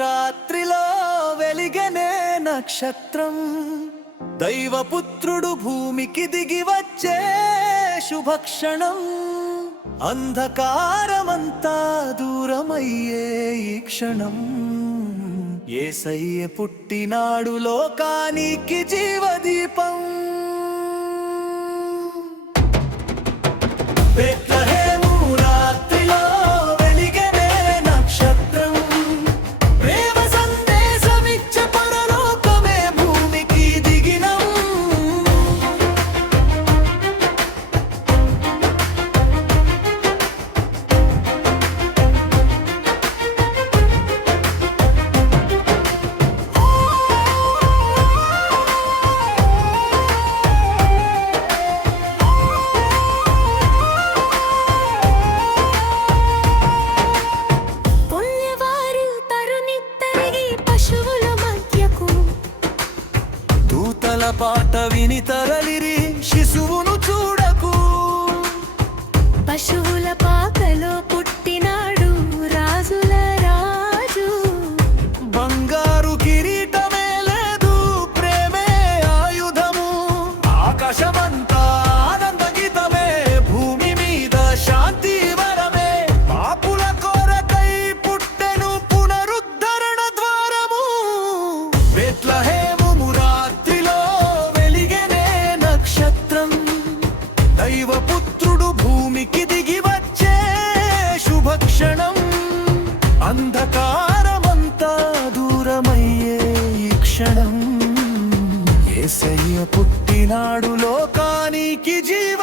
రాత్రిలో వెలిగనే నక్షత్రం, దైవపుత్రుడు భూమికి దిగి వచ్చే శుభక్షణం. అంధకారమంతా దూరమయ్యే ఈ క్షణం, యేసయ్య పుట్టినాడు లోకానికి జీవదీపం. బెత్లెహేము రాత్రిలో వెలిగెనే నక్షత్రం, ప్రేమ సందేశమిచ్చే పరలోకమే భూమికి దిగినం. దూతల పాట విని తరలిరి, శిశువును చూడకు. పశువుల పాకలో పుట్టినాడు రాజుల రాజు. బంగారు కిరీటమే లేదు, ప్రేమే ఆయుధము. ఆకాశమంతా ఆనంద గీతమే, భూమి మీద శాంతి వరమే. పాపుల కొరకై పుట్టెను పునరుద్ధరణ ద్వారము. బెత్లెహేము దైవపుత్రుడు భూమికి దిగి వచ్చే శుభక్షణం. అంధకారమంతా దూరమయ్యే ఈ క్షణం, యేసయ్య పుట్టినాడు లోకానికి జీవ